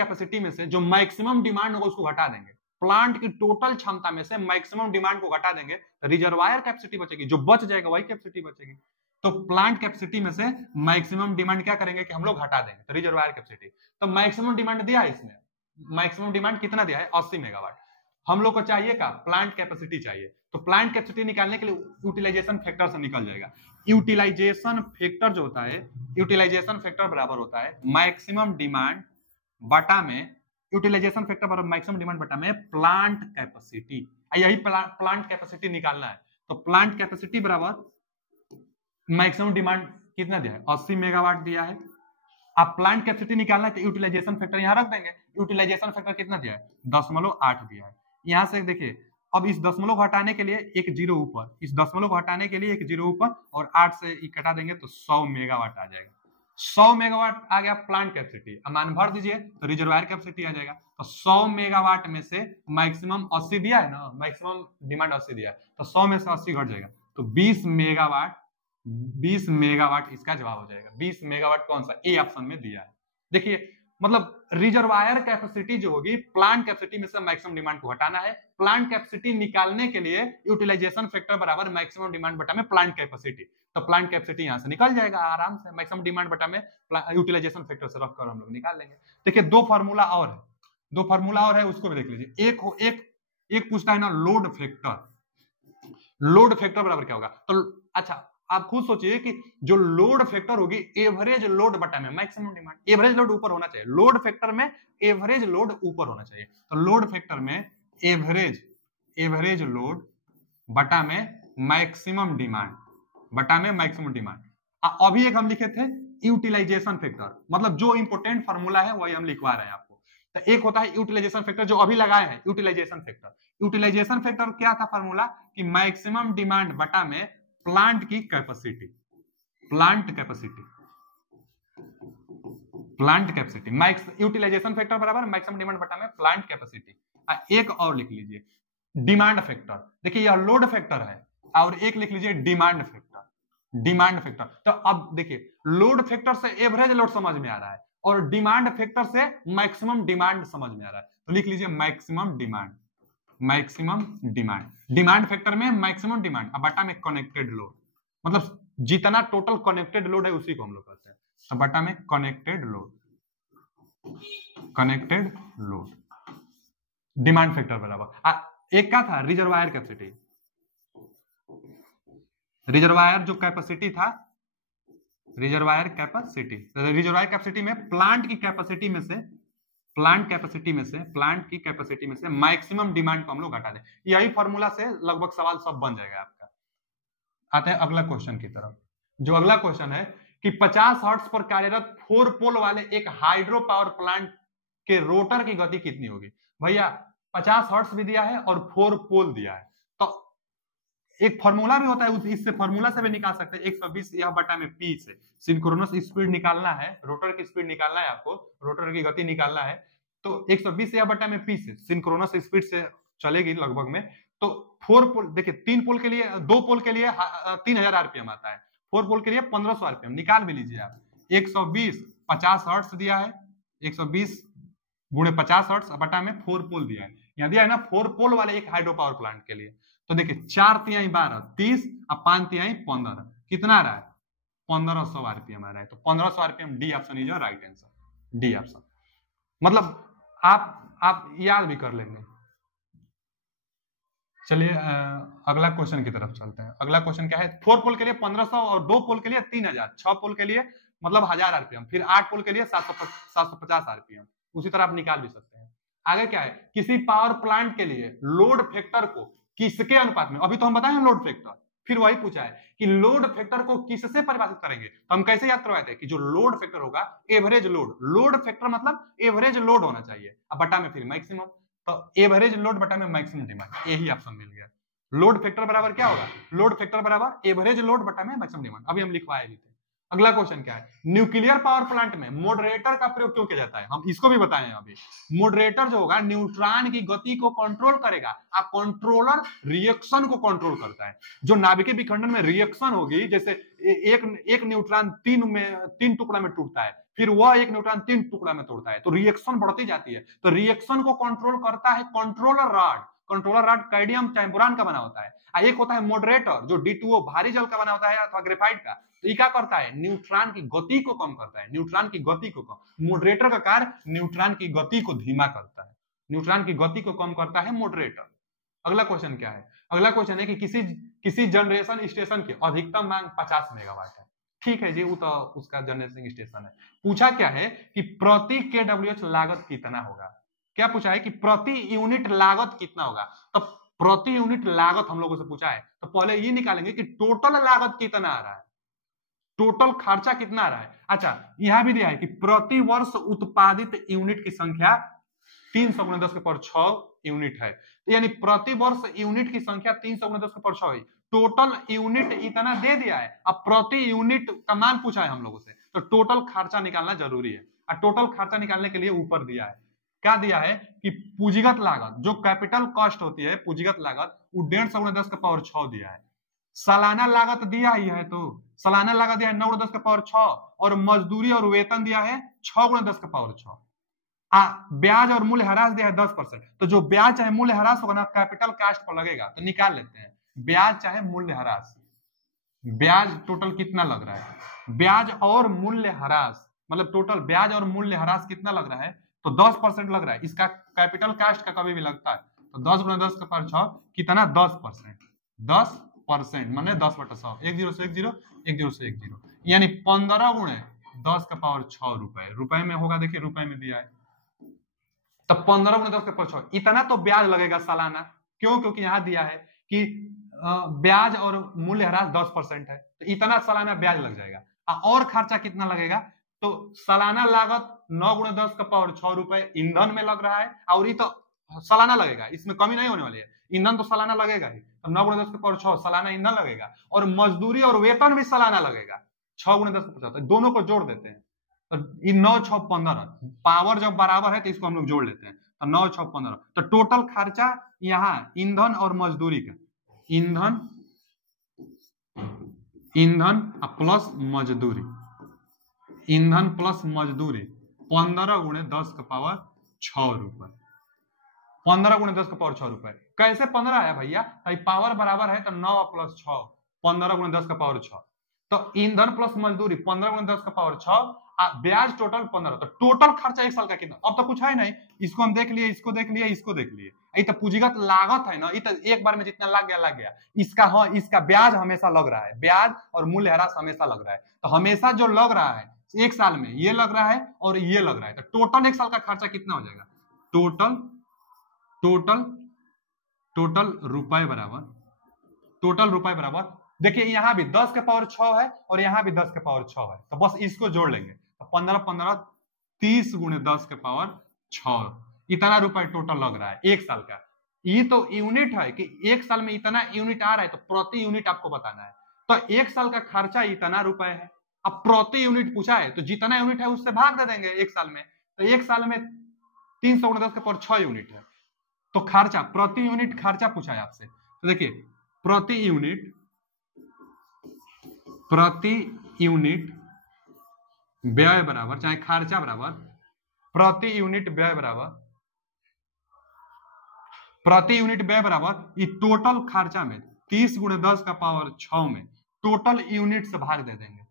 कैपेसिटी में से जो मैक्सिमम डिमांड होगा उसको घटा देंगे। प्लांट की टोटल क्षमता में से मैक्सिमम डिमांड को घटा देंगे, रिजर्वायर कैपेसिटी बचेगी, जो बच जाएगा वही कैपेसिटी बचेगी। तो प्लांट कैपेसिटी में से मैक्सिमम डिमांड क्या करेंगे कि हम लोग घटा देंगे, तो रिजर्वायर कैपेसिटी। तो मैक्सिमम डिमांड दिया है इसमें, मैक्सिमम डिमांड कितना दिया है? 80 मेगावाट। हम लोग को चाहिए का प्लांट कैपेसिटी चाहिए, तो प्लांट कैपेसिटी निकालने के लिए यूटिलाइजेशन फैक्टर से निकल जाएगा। यूटिलाइजेशन फैक्टर जो होता है, यूटिलाइजेशन फैक्टर बराबर होता है मैक्सिमम डिमांड बटा में, यूटिलाइजेशन फैक्टर बराबर मैक्सिमम डिमांड बटा में प्लांट कैपेसिटी। यही प्लांट कैपेसिटी निकालना है। तो प्लांट कैपेसिटी बराबर मैक्सिमम डिमांड कितना दिया है, 80 मेगावाट दिया है। आप प्लांट कैपेसिटी निकालना है तो यूटिलाइजेशन फैक्टर यहां रख देंगे। यूटिलाइजेशन फैक्टर कितना दिया है, 0.8 दिया है। यहां से देखिए, अब इस दशमलव हटाने के लिए एक जीरो ऊपर, इस दशमलव हटाने के लिए एक जीरो ऊपर, और 8 से घटा देंगे तो 100 मेगावाट आ जाएगा। 100 मेगावाट आ गया प्लांट कैपेसिटी। अब मान भर दीजिए तो रिजर्वायर कैपेसिटी आ जाएगा। तो 100 मेगावाट में से मैक्सिमम 80 दिया है ना, मैक्सिमम डिमांड 80 दिया है, तो 100 में से 80 घट जाएगा तो 20 मेगावाट, 20 मेगावाट इसका जवाब हो जाएगा। 20 मेगावाट कौन सा, ए ऑप्शन में दिया है। देखिए मतलब रिजर्वायर कैपेसिटी जो होगी प्लांट कैपेसिटी में से मैक्सिमम डिमांड को हटाना है। प्लांट कैपेसिटी निकालने के लिए यूटिलाइजेशन फैक्टर बराबर मैक्सिमम डिमांड बटा में प्लांट कैपेसिटी। तो प्लांट कैपेसिटी यहां से निकल जाएगा आराम से, मैक्सिमम डिमांड बटा में यूटिलाइजेशन फैक्टर से रखकर हम लोग निकाल लेंगे। देखिए दो फार्मूला और है, दो फार्मूला और है, उसको भी देख लीजिए। एक पूछता है ना लोड फैक्टर। लोड फैक्टर बराबर क्या होगा, तो अच्छा आप खुद सोचिए कि जो लोड फैक्टर होगी एवरेज लोड बटा में मैक्सिमम डिमांड। एवरेज लोड ऊपर होना चाहिए, लोड फैक्टर में एवरेज लोड ऊपर होना चाहिए। तो लोड फैक्टर में एवरेज लोड बटा में मैक्सिमम डिमांड, बटा में मैक्सिमम डिमांड। अभी एक हम लिखे थे यूटिलाइजेशन फैक्टर, मतलब जो इंपोर्टेंट फार्मूला है वही हम लिखवा रहे हैं आपको। तो एक होता है यूटिलाइजेशन फैक्टर जो अभी लगाए हैं, यूटिलाइजेशन फैक्टर। यूटिलाइजेशन फैक्टर क्या था फार्मूला, कि मैक्सिमम डिमांड बटा में प्लांट की capacity, plant capacity, plant capacity. Max utilisation factor बराबर मैक्सिमम डिमांड बटा में प्लांट कैपेसिटी। एक और लिख लीजिए डिमांड फैक्टर। देखिए यह लोड फैक्टर है, और एक लिख लीजिए डिमांड फैक्टर। डिमांड फैक्टर, तो अब देखिए लोड फैक्टर से एवरेज लोड समझ में आ रहा है और डिमांड फैक्टर से मैक्सिमम डिमांड समझ में आ रहा है। तो लिख लीजिए maximum demand, maximum demand. Demand factor में मैक्सिमम डिमांड अब बटा में कनेक्टेड लोड, मतलब जितना टोटल कनेक्टेड लोड है उसी को हम लोग कहते हैं। तो बटा में connected load, connected load demand factor बराबर। एक क्या था रिजर्वायर कैपेसिटी, रिजर्वायर जो कैपेसिटी था, रिजर्वायर कैपेसिटी। रिजर्वायर कैपेसिटी में प्लांट की कैपेसिटी में से, प्लांट कैपेसिटी में से, प्लांट की कैपेसिटी में से मैक्सिमम डिमांड को हम लोग घटा दें। यही फॉर्मूला से लगभग सवाल सब बन जाएगा आपका। आते हैं अगला क्वेश्चन की तरफ। जो अगला क्वेश्चन है कि 50 हर्ट्ज पर कार्यरत 4 पोल वाले एक हाइड्रो पावर प्लांट के रोटर की गति कितनी होगी। भैया 50 हर्ट्ज भी दिया है और 4 पोल दिया है, तो एक फॉर्मूला भी होता है, इससे फॉर्मूला से भी निकाल सकते हैं। 120 यह बटा में पी से सिंक्रोनस स्पीड निकालना है, रोटर की स्पीड निकालना है आपको, रोटर की गति निकालना है। तो 120 यह बटा में पी से सिंक्रोनस स्पीड से चलेगी लगभग में। तो 4 पोल देखिए, 3 पोल के लिए, 2 पोल के लिए 3000 आरपीएम आता है, 4 पोल के लिए 1500 आरपीएम। निकाल भी लीजिए आप। 120 50 हर्ट्ज दिया है, 120 गुणे 50 हर्ट्ज बटा में 4 पोल दिया है। यहाँ दिया है ना 4 पोल वाले एक हाइड्रो पावर प्लांट के लिए। तो देखिए 4 तिहाई 12 30 और 5 तिहाई 15, कितना आ रहा है 1500 आरपीएम आ रहा है। तो 1500 RPM D option is right answer, D option. मतलब आप याद भी कर लेंगे। चलिए अगला क्वेश्चन की तरफ चलते हैं। अगला क्वेश्चन क्या है, 4 पोल के लिए 1500 और 2 पोल के लिए 3000, 6 पोल के लिए मतलब 1000 आरपीएम, फिर 8 पोल के लिए 750 आरपीएम। उसी तरह आप निकाल भी सकते हैं। आगे क्या है, किसी पावर प्लांट के लिए लोड फैक्टर को किसके अनुपात में, अभी तो हम बताए लोड फैक्टर, फिर वही पूछा है कि लोड फैक्टर को किससे परिभाषित करेंगे। तो हम कैसे याद करवाए थे कि जो लोड फैक्टर होगा एवरेज लोड, लोड फैक्टर मतलब एवरेज लोड होना चाहिए, अब बटा में फिर मैक्सिमम। तो एवरेज लोड बटा में मैक्सिमम डिमांड, यही ऑप्शन मिल गया। लोड फैक्टर बराबर क्या होगा, लोड फैक्टर बराबर एवरेज लोड बटा में मैक्सिमम डिमांड। अभी हम लिखवाए भी थे। अगला क्वेश्चन क्या है, न्यूक्लियर पावर प्लांट में मॉडरेटर का प्रयोग क्यों किया जाता है, हम इसको भी बताएं अभी। मॉडरेटर जो होगा न्यूट्रॉन की गति को कंट्रोल करेगा, आप कंट्रोलर रिएक्शन को कंट्रोल करता है। जो नाभिकीय विखंडन में रिएक्शन होगी, जैसे एक न्यूट्रॉन 3 टुकड़ा में टूटता है, फिर वह एक न्यूट्रॉन 3 टुकड़ा में तोड़ता है, तो रिएक्शन बढ़ती जाती है। तो रिएक्शन को कंट्रोल करता है कंट्रोलर रॉड। कंट्रोलर रॉड कैडियम चाहे बोरान का बना होता है। एक होता है मॉडरेटर जो D2O भारी जल का बना होता है अथवा ग्रेफाइट का। तो ये क्या करता है, न्यूट्रॉन की गति को कम करता है, न्यूट्रॉन की गति को कम। मॉडरेटर का कार्य न्यूट्रॉन की गति को धीमा करता है, न्यूट्रॉन की गति को कम करता है मॉडरेटर। अगला क्वेश्चन क्या है, अगला क्वेश्चन है कि किसी जनरेशन स्टेशन की अधिकतम मांग 50 मेगावाट है। ठीक है जी, वो तो उसका जनरेटिंग स्टेशन है। पूछा क्या है कि प्रति KWH लागत कितना होगा। क्या पूछा है कि प्रति यूनिट लागत कितना होगा। तो प्रति यूनिट लागत हम लोगों से पूछा है, तो पहले ये निकालेंगे कि टोटल लागत कितना आ रहा है, टोटल खर्चा कितना आ रहा है। अच्छा, यहां भी दिया है कि प्रति वर्ष उत्पादित यूनिट की संख्या 300 × 10⁶ यूनिट है। तो यानी प्रति वर्ष यूनिट की संख्या 300 × 10⁶ है। टोटल यूनिट इतना दे दिया है, अब प्रति यूनिट का मान पूछा है हम लोगों से, तो टोटल खर्चा निकालना जरूरी है। और टोटल खर्चा निकालने के लिए ऊपर दिया है, क्या दिया है कि पूंजीगत लागत, जो कैपिटल कॉस्ट होती है पूंजीगत लागत, वो 150 × 10⁶ दिया है। सालाना लागत दिया ही है, तो सालाना लागत दिया है 9 × 10⁶, और मजदूरी और वेतन दिया है 6 × 10⁶। ब्याज और मूल्य ह्रास दिया है 10%। तो जो ब्याज चाहे मूल्य ह्रास होगा ना, कैपिटल कास्ट पर लगेगा, तो निकाल लेते हैं ब्याज चाहे मूल्य ह्रास। ब्याज टोटल कितना लग रहा है, ब्याज और मूल्य ह्रास, मतलब टोटल ब्याज और मूल्य ह्रास कितना लग रहा है, तो 10% लग रहा है। इसका कैपिटल कास्ट का कभी भी लगता है, तो 10 × 10⁶ कितना, 10%। 10% माने 10/100, 10 से 10, 10 से 10, यानी 15 × 10⁶ रुपए। रुपए में होगा, देखिए रुपए में दिया है, तो 15 × 10⁶ इतना तो ब्याज लगेगा सालाना। क्यों, क्योंकि यहां दिया है कि ब्याज और मूल्य ह्रास 10% है, तो इतना सालाना ब्याज लग जाएगा। और खर्चा कितना लगेगा, तो सालाना लागत 9 × 10⁶ रुपए ईंधन में लग रहा है, और ये तो सालाना लगेगा, इसमें कमी नहीं होने वाली है, ईंधन तो सालाना लगेगा ही, तो 9 × 10⁶ सालाना ईंधन लगेगा, और मजदूरी और वेतन भी सालाना लगेगा 6 × 10⁶। दोनों को जोड़ देते हैं, तो 9 6 15, पावर जब बराबर है तो इसको हम लोग जोड़ लेते हैं, तो 9 6 15। तो टोटल खर्चा यहाँ ईंधन और मजदूरी का, ईंधन प्लस मजदूरी, ईंधन प्लस मजदूरी 15 × 10⁶ रुपए। 15 × 10⁶ रुपए। कैसे 15 है भैया, पावर बराबर है तो 9 + 6, 15 × 10⁶। तो ईंधन प्लस मजदूरी 15 × 10⁶, ब्याज टोटल 15। तो टोटल खर्चा एक साल का कितना, अब तो कुछ है नहीं, इसको हम देख लिए, इसको देख लिए, इसको देख लिए, ये तो पूंजीगत लागत है ना, ये तो एक बार में जितना लग गया लग गया। इसका हाँ, इसका ब्याज हमेशा लग रहा है, ब्याज और मूल्य ह्रास हमेशा लग रहा है। तो हमेशा जो लग रहा है एक साल में, ये लग रहा है और ये लग रहा है, तो टोटल एक साल का खर्चा कितना हो जाएगा, टोटल रुपए बराबर, टोटल रुपए बराबर, देखिए यहां भी 10⁶ है और यहां भी 10⁶ है, तो बस इसको जोड़ लेंगे, तो 15 15 30 × 10⁶, इतना रुपए टोटल लग रहा है एक साल का। ये तो यूनिट है कि एक साल में इतना यूनिट आ रहा है, तो प्रति यूनिट आपको बताना है। तो एक साल का खर्चा इतना रुपए है, अब प्रति यूनिट पूछा है, तो जितना यूनिट है उससे भाग दे देंगे एक साल में, तो एक साल में 300 × 10⁶ यूनिट है। तो खर्चा, प्रति यूनिट खर्चा पूछा है आपसे, तो देखिए प्रति यूनिट व्यय बराबर, चाहे खर्चा बराबर प्रति यूनिट व्यय बराबर, प्रति यूनिट व्यय बराबर, ये टोटल खर्चा में 30 × 10⁶ में टोटल यूनिट से भाग दे देंगे,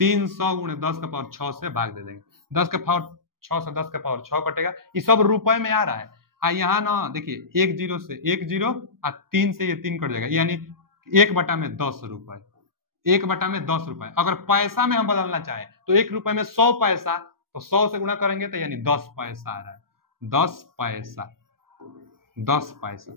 300 × 10⁶ से भाग दे देंगे, 10⁶ से 10⁶ कटेगा, ये सब रुपए में आ रहा है। यहाँ ना देखिए 1 0 से 1 0 और 3 से ये 3 कट जाएगा, यानी 1/10 रुपए, 1/10 रुपए। अगर पैसा में हम बदलना चाहें तो 1 रुपए में 100 पैसा, तो 100 से गुणा करेंगे तो यानी 10 पैसा आ रहा है, 10 पैसा, 10 पैसा,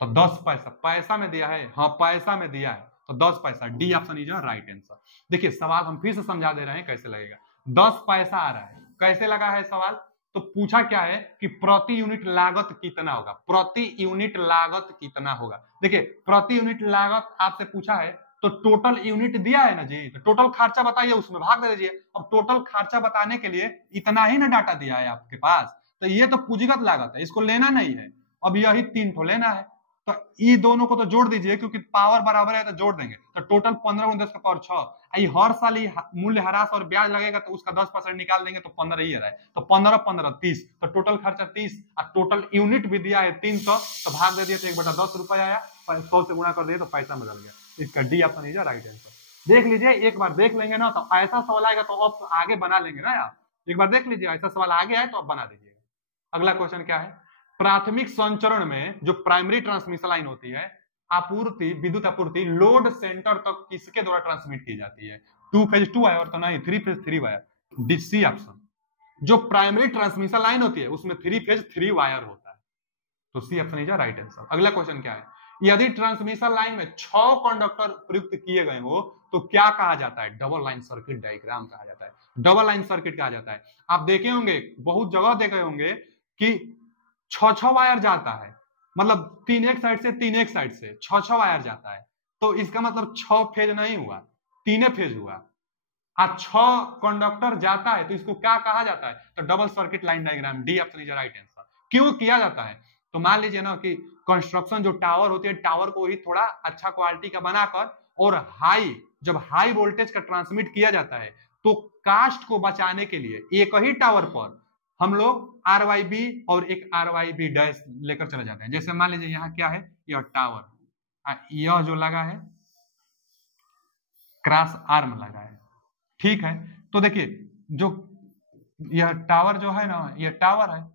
तो 10 पैसा पैसा में दिया है, हाँ पैसा में दिया है, तो 10 पैसा, D option is right answer. देखिए सवाल हम फिर से समझा दे रहे हैं कैसे लगेगा, 10 पैसा आ रहा है, कैसे लगा है सवाल, तो पूछा क्या है कि प्रति यूनिट लागत कितना होगा, प्रति यूनिट लागत कितना होगा। देखिए प्रति यूनिट लागत आपसे पूछा है, तो टोटल यूनिट दिया है ना जी, तो टोटल खर्चा बताइए, उसमें भाग दे दीजिए। अब टोटल खर्चा बताने के लिए इतना ही ना डाटा दिया है आपके पास, तो ये तो पूंजीगत लागत है, इसको लेना नहीं है, अब यही 3 ठो लेना है, तो ये दोनों को तो जोड़ दीजिए, क्योंकि पावर बराबर है तो जोड़ देंगे, तो टोटल 15 × 10⁶। हर साल ही मूल्य ह्रास और ब्याज लगेगा, तो उसका 10% निकाल देंगे, तो 15 ही आ रहा है, तो 15 15 30, तो टोटल खर्चा 30, और टोटल यूनिट भी दिया है 300, तो भाग दे दिए तो 1/10 रुपए आया, 100 से गुणा कर दिए तो पैसा बदल गया। इसका D option is right answer. देख लीजिए, एक बार देख लेंगे ना, तो ऐसा सवाल आएगा तो आप आगे बना लेंगे ना आप, एक बार देख लीजिए, ऐसा सवाल आगे आए तो आप बना दीजिएगा। अगला क्वेश्चन क्या है, प्राथमिक संचरण में जो प्राइमरी ट्रांसमिशन लाइन होती है आपूर्ति, विद्युत आपूर्ति लोड सेंटर तक किसके द्वारा ट्रांसमिट की जाती है? 2 फेज 2 वायर तो नहीं, 3 फेज 3 वायर, डी ऑप्शन। जो प्राइमरी ट्रांसमिशन लाइन होती है उसमें 3 फेज 3 वायर होता है, तो C option is right answer. अगला क्वेश्चन क्या है? यदि ट्रांसमिशन लाइन में 6 कंडक्टर प्रयुक्त किए गए हो तो क्या कहा जाता है? डबल लाइन सर्किट डायग्राम कहा जाता है, डबल लाइन सर्किट कहा जाता है। आप देखे होंगे, बहुत जगह देखे होंगे कि 6 वायर जाता है, मतलब 3 एक साइड से 3 एक साइड से 6 वायर जाता है, तो इसका मतलब 6 फेज नहीं हुआ, 3 फेज हुआ। आज 6 कंडक्टर जाता है तो इसको क्या कहा जाता है? तो double circuit line diagram, D option is right answer. क्यों किया जाता है? तो मान लीजिए ना कि कंस्ट्रक्शन जो टावर होती है, टावर को ही थोड़ा अच्छा क्वालिटी का बनाकर और जब हाई वोल्टेज का ट्रांसमिट किया जाता है तो कास्ट को बचाने के लिए एक ही टावर पर हम लोग RYB और एक RYB डैश लेकर चले जाते हैं। जैसे मान लीजिए यहाँ क्या है, यह टावर, यह जो लगा है क्रॉस आर्म लगा है, ठीक है। तो देखिए जो यह टावर जो है ना, यह टावर है,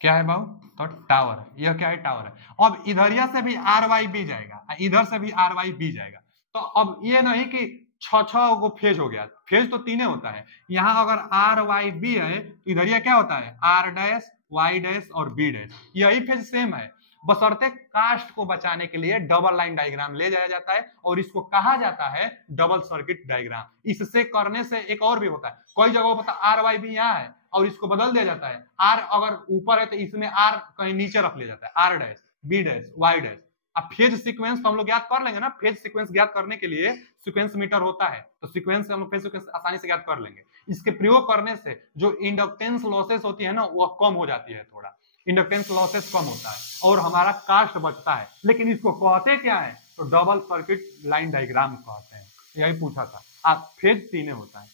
क्या है बाबू? तो टावर है, यह क्या है? टावर है। अब इधरिया से भी RYB जाएगा, इधर से भी RYB जाएगा, तो अब ये नहीं कि 6 को फेज हो गया, फेज तो 3 होता है। यहाँ अगर RYB है तो इधरिया क्या होता है? R डैश, Y डैश और B डैश, यही फेज सेम है। बशर्ते कास्ट को बचाने के लिए डबल लाइन डायग्राम ले जाया जाता है और इसको कहा जाता है डबल सर्किट डायग्राम। इससे करने से एक और भी होता है, कई जगहों पर RYB यहाँ है और इसको बदल दिया जाता है, R अगर ऊपर है तो इसमें R कहीं नीचे रख लिया जाता है, R dash, B dash, Y dash. अब फेज सीक्वेंस तो हम लोग ज्ञात कर लेंगे ना, फेज सीक्वेंस ज्ञात करने के लिए सीक्वेंस मीटर होता है, तो सीक्वेंस से हम लोग फेज सीक्वेंस आसानी से ज्ञात कर लेंगे। इसके प्रयोग करने से जो इंडक्टेंस लॉसेस होती है ना, वह कम हो जाती है, थोड़ा इंडक्टेंस लॉसेस कम होता है और हमारा कास्ट बचता है। लेकिन इसको कहते क्या है? तो डबल सर्किट लाइन डायग्राम कहते हैं, यही पूछा था। आप फेज 3 होता है।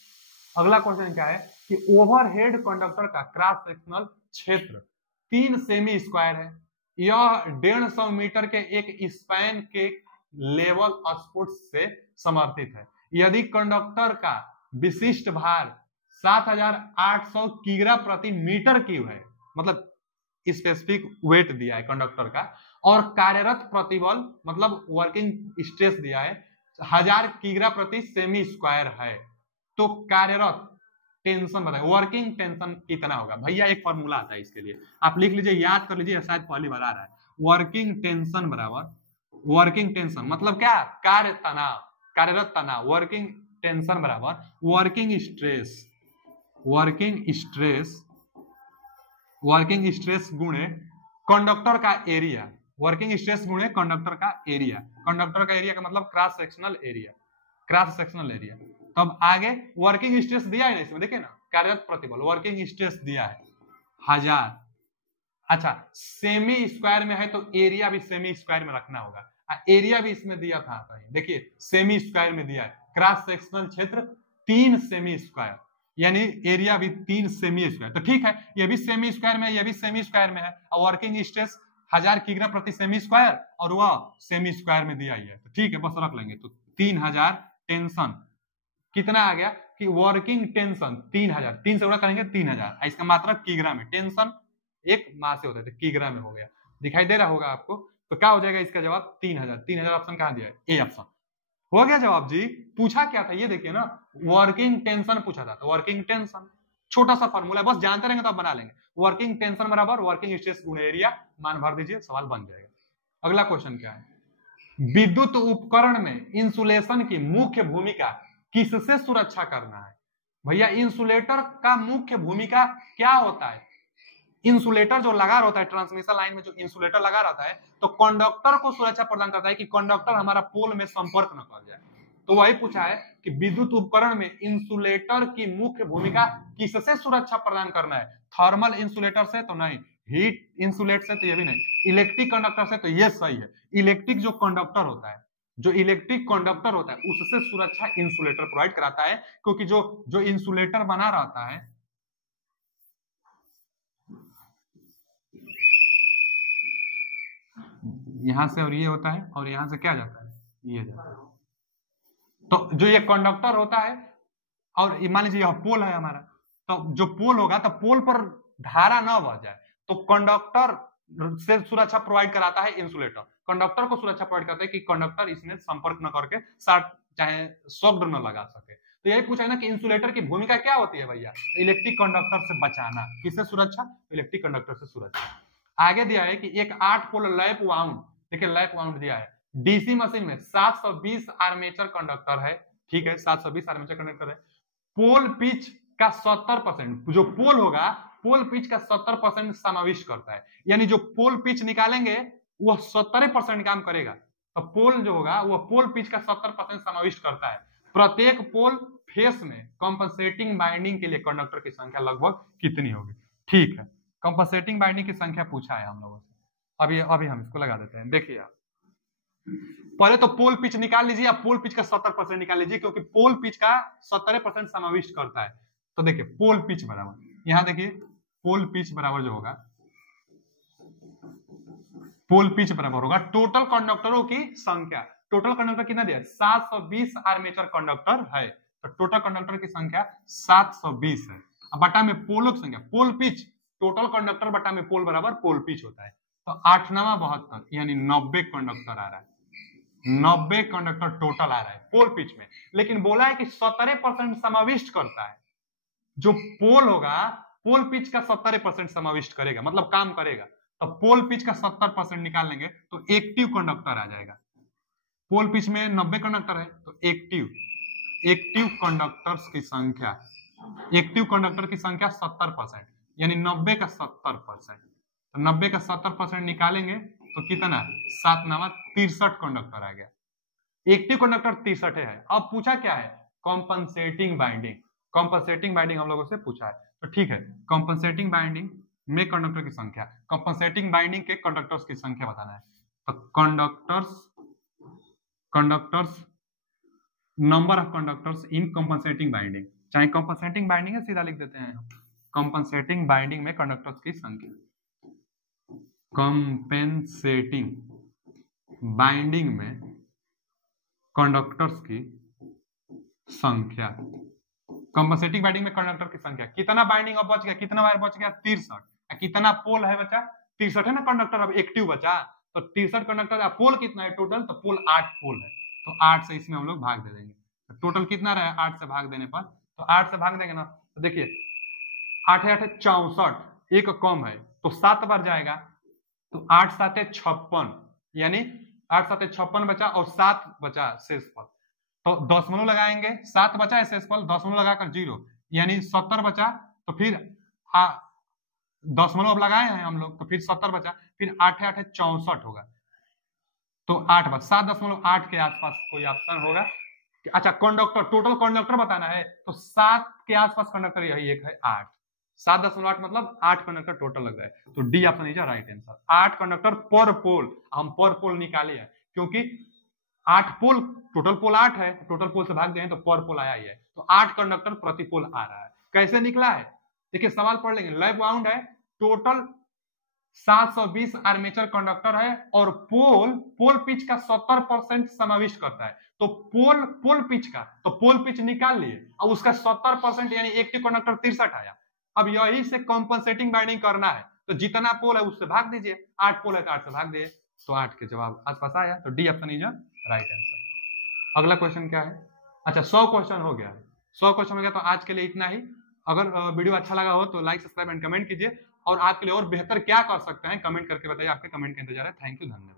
अगला क्वेश्चन क्या है कि ओवरहेड कंडक्टर का क्रॉस सेक्शनल क्षेत्र 3 सेमी स्क्वायर है, यह 150 मीटर के एक स्पैन के लेवल स्पोर्ट से समर्थित है। यदि कंडक्टर का विशिष्ट भार 7800 किग्रा प्रति मीटर क्यूब है, मतलब स्पेसिफिक वेट दिया है कंडक्टर का, और कार्यरत प्रतिबल मतलब वर्किंग स्ट्रेस दिया है 1000 किग्रा प्रति सेमी स्क्वायर है, तो कार्यरत टेंशन बताए, वर्किंग टेंशन कितना होगा? भैया एक फॉर्मूला आता है इसके लिए, आप लिख लीजिए, याद कर लीजिए, शायद पहली बार आ रहा है। वर्किंग टेंशन बराबर, वर्किंग टेंशन मतलब क्या? कार्य तनाव, कार्यरत तनाव। वर्किंग टेंशन बराबर working stress, working stress, working stress गुणे कंडक्टर का एरिया, वर्किंग स्ट्रेस गुणे कंडक्टर का एरिया। कंडक्टर का एरिया का मतलब cross sectional area, cross sectional area. तो अब आगे वर्किंग स्ट्रेस दिया है ना इसमें, देखिए ना, कार्यरत प्रतिबल, वर्किंग स्ट्रेस दिया है 1000। अच्छा, सेमी स्क्वायर में है तो एरिया भी सेमी स्क्वायर में रखना होगा, एरिया भी इसमें दिया था, देखिए सेमी स्क्वायर में दिया है, क्रॉस सेक्शनल क्षेत्र 3 सेमी स्क्वायर, यानी एरिया भी 3 सेमी स्क्वायर। तो ठीक है, ये भी सेमी स्क्वायर में है, ये भी सेमी स्क्वायर में है, और वर्किंग स्ट्रेस 1000 किग्रा प्रति सेमी स्क्वायर और वह सेमी स्क्वायर में दिया ही है, तो ठीक है, बस रख लेंगे। तो 3000 टेंशन कितना आ गया कि वर्किंग टेंशन 3000, 3 से गुणा करेंगे 3000, इसका मात्रा किग्रा में, टेंशन एक मास से होता है, किग्रा में हो गया, दिखाई दे रहा होगा आपको। तो क्या हो जाएगा इसका जवाब? 3000। 3000 ऑप्शन कहां दिया है? ए ऑप्शन हो गया जवाब जी। पूछा क्या था ये देखिए ना, वर्किंग टेंशन पूछा था, तो वर्किंग टेंशन छोटा सा फॉर्मूला है, बस जानते रहेंगे तो आप बना लेंगे। वर्किंग टेंशन बराबर वर्किंग स्ट्रेस गुणे एरिया, मान भर दीजिए, सवाल बन जाएगा। अगला क्वेश्चन क्या है? विद्युत उपकरण में इंसुलेशन की मुख्य भूमिका किससे सुरक्षा करना है? भैया इंसुलेटर का मुख्य भूमिका क्या होता है? इंसुलेटर जो लगा रहता है ट्रांसमिशन लाइन में, जो इंसुलेटर लगा रहता है तो कंडक्टर को सुरक्षा प्रदान करता है कि कंडक्टर हमारा पोल में संपर्क न कर जाए। तो वही पूछा है कि विद्युत उपकरण में इंसुलेटर की मुख्य भूमिका किससे सुरक्षा प्रदान करना है? थर्मल इंसुलेटर से तो नहीं, हीट इंसुलेट से तो ये भी नहीं, इलेक्ट्रिक कंडक्टर से तो ये सही है। इलेक्ट्रिक जो कंडक्टर होता है, जो इलेक्ट्रिक कंडक्टर होता है उससे सुरक्षा इंसुलेटर प्रोवाइड कराता है, क्योंकि जो इंसुलेटर बना रहता है, यहां से और ये होता है और यहां से क्या जाता है? ये जाता है। तो जो ये कंडक्टर होता है और मान लीजिए यह पोल है हमारा, तो जो पोल होगा तो पोल पर धारा ना बह जाए, तो कंडक्टर से सुरक्षा प्रोवाइड कराता है इंसुलेटर, कंडक्टर को सुरक्षा प्रोवाइड करता है कि कंडक्टर इसमें संपर्क न करके शॉर्ट चाहे शॉक न लगा सके। तो यही पूछा है ना कि इंसुलेटर की भूमिका क्या होती है भैया, इलेक्ट्रिक कंडक्टर से बचाना। किससे सुरक्षा, इलेक्ट्रिक कंडक्टर से सुरक्षा। आगे दिया है कि एक 8 पोल लैप वाउंड, देखिए लैप वाउंड दिया है, डीसी मशीन में 720 आर्मेचर कंडक्टर है, ठीक है 720 आर्मेचर कंडक्टर है, पोल पिच का 70%, जो पोल होगा पोल पिच का 70% समाविष्ट करता है, यानी जो पोल पिच निकालेंगे वह 70% काम करेगा। तो पोल जो होगा वह पोल पिच का 70% समाविष्ट करता है। प्रत्येक पोल फेस में कंपनसेटिंग बाइंडिंग के लिए कंडक्टर की संख्या लगभग कितनी होगी, ठीक है। कंपनसेटिंग बाइंडिंग की संख्या पूछा है हम लोगों से, अभी हम इसको लगा देते हैं। देखिए आप पहले तो पोल पिच निकाल लीजिए, आप पोल पिच का 70% निकाल लीजिए, क्योंकि पोल पिच का 70% समाविष्ट करता है। तो देखिए पोल पिच बराबर, यहां देखिए पोल पिच बराबर जो होगा, पोल पिच बराबर होगा टोटल कंडक्टरों की संख्या। टोटल कंडक्टर कितना दिया, 720 आर्मेचर कंडक्टर है, तो टोटल कंडक्टर की संख्या 720 है। अब बटा में पोलों की संख्या, पोल पिच टोटल कंडक्टर बटा में पोल बराबर पोल पिच होता है। तो 8 9 72 यानी 90 कंडक्टर आ रहा है, 90 कंडक्टर टोटल आ रहा है पोल पिच में। लेकिन बोला है कि 70% समाविष्ट करता है, जो पोल होगा पोल पिच का 70% समाविष्ट करेगा, मतलब काम करेगा। तो पोल पिच का 70% निकाल लेंगे तो एक्टिव कंडक्टर आ जाएगा। पोल पिच में 90 कंडक्टर है, तो एक्टिव कंडक्टर्स की संख्या, एक्टिव कंडक्टर की संख्या 70%, यानी 90 का 70%। तो 90 का 70% निकालेंगे तो कितना, 7 9 63 कंडक्टर आ गया। एक्टिव कंडक्टर 63 है। अब पूछा क्या है, कॉम्पनसेटिंग बाइंडिंग। कॉम्पनसेटिंग बाइंडिंग हम लोगों से पूछा है, तो ठीक है। कॉम्पनसेटिंग बाइंडिंग में कंडक्टर की संख्या, कंपनसेटिंग बाइंडिंग के कंडक्टर्स की संख्या बताना है। तो conductors number of conductors in compensating binding, चाहे कंपनसेटिंग बाइंडिंग है सीधा लिख देते हैं, कंपनसेटिंग बाइंडिंग में कंडक्टर्स की संख्या, कंपेंसेटिंग बाइंडिंग में कंडक्टर्स की संख्या, कंपनसेटिंग बाइंडिंग में कंडक्टर की संख्या, कितना बाइंडिंग अब बच गया, कितना वायर बच गया 63, कितना पोल है बचा 63 है ना कंडक्टर, अब एक्टिव बचा तो 63 कंडक्टर का पोल कितना है टोटल, तो पोल 8 पोल है, तो 8 से इसमें हम लोग भाग दे देंगे। तो टोटल कितना रहा 8 से भाग देने पर, तो 8 से भाग देंगे ना, तो देखिए 8 8 64, एक कम है तो 7 बार जाएगा, तो 8 7 56, यानी 8 7 56 बचा और 7 बचा शेष पर, तो दशमलव लगाएंगे, 7 बचा है शेष पर, दशमलव लगाकर 0, यानी 70 बचा, तो फिर दशमलव अब लगाए हैं हम लोग, तो फिर 70 बचा, फिर 8 8 64 होगा, तो 8 बच 7.8 के आसपास कोई ऑप्शन होगा। अच्छा कंडक्टर, टोटल कंडक्टर बताना है, तो 7 के आसपास कंडक्टर यही एक है 8, 7.8 मतलब 8 कंडक्टर टोटल लग रहा है, तो D option is right answer. 8 conductor पर पोल, हम पर पोल निकाले हैं क्योंकि 8 पोल, टोटल पोल 8 है, टोटल पोल से भाग दें तो पर पोल आया ही है, तो 8 कंडक्टर प्रति पोल आ रहा है। कैसे निकला है, देखिए सवाल पढ़ लेंगे। लैप वाउंड है, टोटल 720 आर्मेचर कंडक्टर है और पोल पिच का 70% समाविष्ट करता है, तो पोल पिच का, तो पोल पिच निकाल लिए और उसका 70% यानी एक्टिव कंडक्टर 63 आया। अब यही से कॉम्पनसेटिंग बाइंडिंग करना है, तो जितना पोल है उससे भाग दीजिए, 8 पोल है तो 8 से भाग दीजिए, तो 8 के जवाब आसपास आया, तो D option is right answer. अगला क्वेश्चन क्या है, अच्छा 100 क्वेश्चन हो गया है, 100 क्वेश्चन हो गया, तो आज के लिए इतना ही। अगर वीडियो अच्छा लगा हो तो लाइक सब्सक्राइब एंड कमेंट कीजिए, और आपके लिए और बेहतर क्या कर सकते हैं कमेंट करके बताइए, आपके कमेंट का इंतजार है। थैंक यू, धन्यवाद।